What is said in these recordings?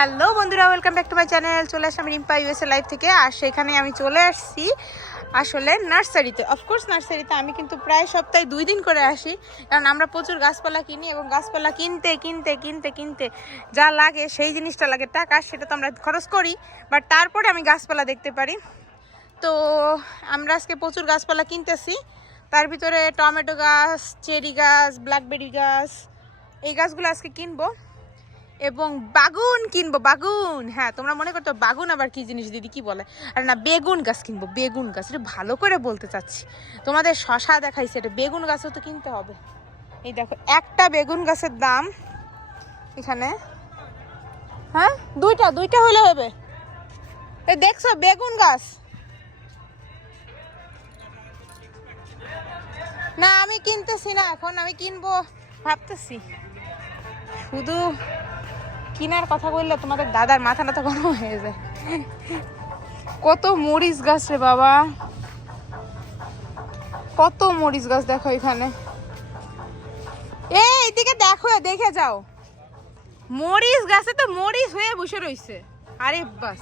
Hello বন্ধুরা welcome back to my channel চলে আসলাম রিম্পা ইউএসএ লাইভ থেকে, আর সেখানে আমি চলে আসছি আসলে নার্সারিতে। অফকোর্স নার্সারিতে আমি কিন্তু প্রায় সপ্তাহে দুই দিন করে আসি, কারণ আমরা প্রচুর গাছপালা কিনি এবং গাছপালা কিনতে কিনতে কিনতে কিনতে যা লাগে, সেই জিনিসটা লাগে। টাকা, সেটা তো আমরা খরচ করি বাট তারপরে আমি গাছপালা দেখতে পারি। তো আমরা আজকে প্রচুর গাছপালা কিনতেছি। তার ভিতরে টমেটো গাছ, চেরি গাছ ব্ল্যাকবেরি গাছ, এই গাছগুলো আজকে কিনবো। এবং বাগুন কিনবো, বাগুন। হ্যাঁ তোমরা মনে করতো বাগুন আবার কি জিনিস দিদি, কি বলে? আর না, বেগুন গাছ কিনবো, বেগুন গাছ। এটা ভালো করে বলতে চাচ্ছি। তোমাদের শশা দেখাইছে এটা বেগুন গাছও তো কিনতে হবে। এই দেখো, একটা বেগুন গাছের দাম এখানে হ্যাঁ দুইটা দুইটা হলে হবে। এই দেখছ, বেগুন গাছ। না, আমি কিনতেছি না, এখন আমি কিনবো, ভাবতেছি। শুধু কিনার কথা বললে তোমাদের দাদার মাথা টাথা গরম হয়ে যায়। কত মরিচ গাছ রে বাবা। কত মরিচ গাছ দেখো এখানে। এই, এদিকে দেখো, দেখে যাও। মরিচ গাছে তো মরিচ হয়ে বসে রইছে। আরে বাস।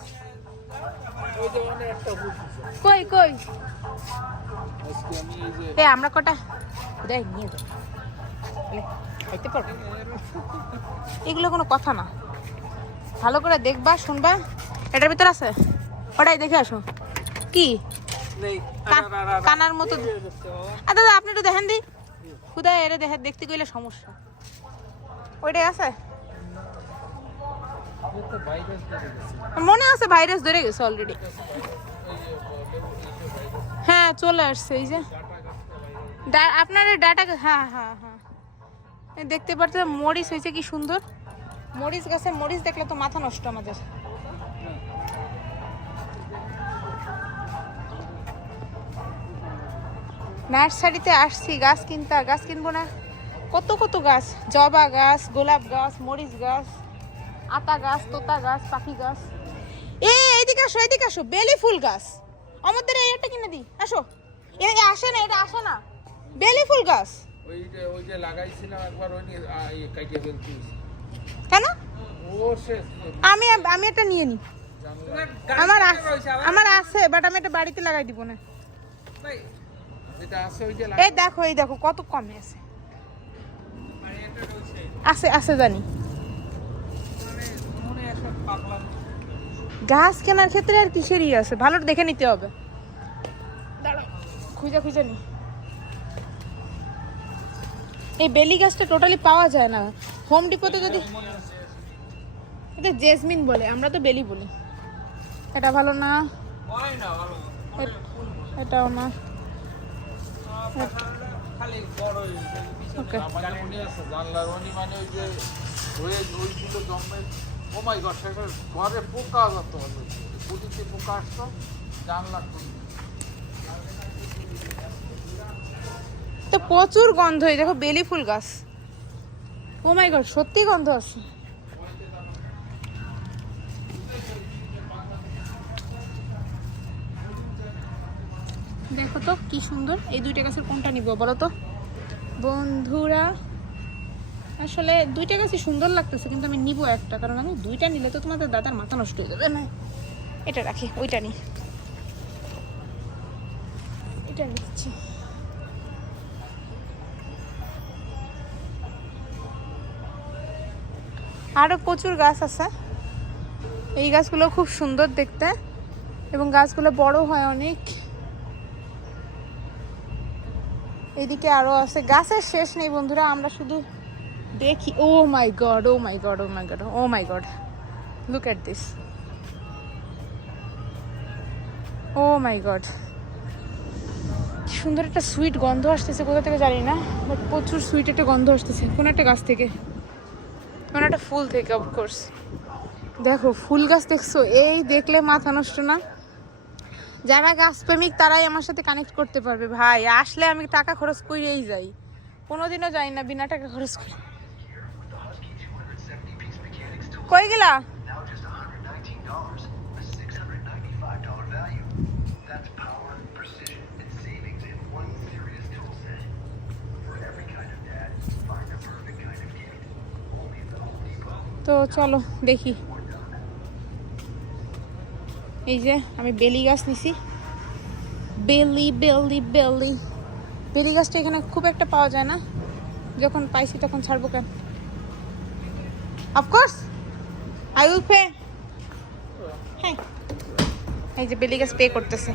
কই কই? এ, আমরা কটা? দেখ, নিয়ে পারব এগুলো কোনো কথা না। ভালো করে দেখবা শুনবা। এটার ভিতর আছে? ওটাই দেখে আসো। কি? কানার মতো আ দাদা আপনি একটু দেখেন দি। খুদায় এরে দেখে দেখতে গেলে সমস্যা। ওইটাই আছে? মনে আছে ভাইরাস ধরে গেছে অলরেডি হ্যাঁ চলে আসছে এই যে। আপনার ডাটা হ্যাঁ হ্যাঁ হ্যাঁ। দেখতে পাচ্ছেন মরিচ হয়েছে কি সুন্দর। মরিচ গাছে মরিচ দেখলে তো মাথা নষ্ট আমাদের। নার্সারিতে আসছি, গাছ কিনতে গাছ কিনবো না। কত কত গাছ, জবা গাছ, গোলাপ গাছ, মরিচ গাছ, আতা গাছ, তোতা গাছ, পাখি গাছ। এ, এইদিকে আসো এইদিকে আসো, বেলি ফুল গাছ। আমাদের এই এটা কিনে দিই, আসো। এ আসে না, এটা আসে না। বেলি ফুল গাছ। ওই যে ওই যে লাগাইছিলাম একবার, ওই কাটিয়ে ফেলতে কেন? আমি আমি এটা নিয়ে নিই আমার আমার আছে বাট আমি এটা বাড়িতে লাগাই দিব না। এই দেখো এই দেখো, কত কমে আছে। আছে আছে, জানি। গাছ কেনার ক্ষেত্রে আর কিসেরই আছে? ভালো দেখে নিতে হবে। খুঁজে খুঁজে নি। এই বেলি গাছটা টোটালি পাওয়া যায় না। হোম ডিপোতে যদি এটা জেসমিন বলে, আমরা তো বেলি বলি। এটা ভালো না? এটাও না। ঘরে পোকা পোকা আসতো জানলা তো প্রচুর গন্ধ, এই দেখো বেলি ফুল গাছ। ও মাই গড সত্যি গন্ধ আছে। দেখো তো, কি সুন্দর। এই দুইটা গাছের কোনটা নিব বলো তো? বন্ধুরা, আসলে দুইটা গাছই সুন্দর লাগতেছে, কিন্তু আমি নিব একটা, কারণ আমি দুইটা নিলে তো তোমাদের দাদার মাথা নষ্ট হয়ে যাবে। না এটা রাখি, ওইটা নি। এটা নিচ্ছি আরও প্রচুর গাছ আছে। এই গাছগুলো খুব সুন্দর দেখতে এবং গাছগুলো বড় হয় অনেক। এদিকে আরও আছে। গাছের শেষ নেই বন্ধুরা, আমরা শুধু দেখি। ও my god, oh my god, oh my god, oh my god. Look at this oh my god. সুন্দর একটা সুইট গন্ধ আসতেছে, কোথা থেকে জানি না বাট প্রচুর সুইট একটা গন্ধ আসতেছে। কোন একটা গাছ থেকে। কোন একটা ফুল থেকে অফকোর্স দেখো ফুল গাছ দেখছ? এই দেখলে মাথা নষ্ট না? যারা গাছ প্রেমিক তারাই আমার সাথে কানেক্ট করতে পারবে। ভাই আসলে আমি টাকা খরচ করেই যাই। কোনোদিনও যাই না বিনা টাকা খরচ করে। কই গেলা? Now just $119, a $695 value. That's power, and savings তো চলো, দেখি। এই যে, আমি বেলি গাছ নিছি। বেলি বেলি বেলি। বেলি গাছটা এখানে খুব একটা পাওয়া যায় না। যখন পাইছি তখন ছাড়বো কেন? অফকোর্স আই উইল পে হ্যাঁ। এই যে বেলি গাছ পে করতেছে।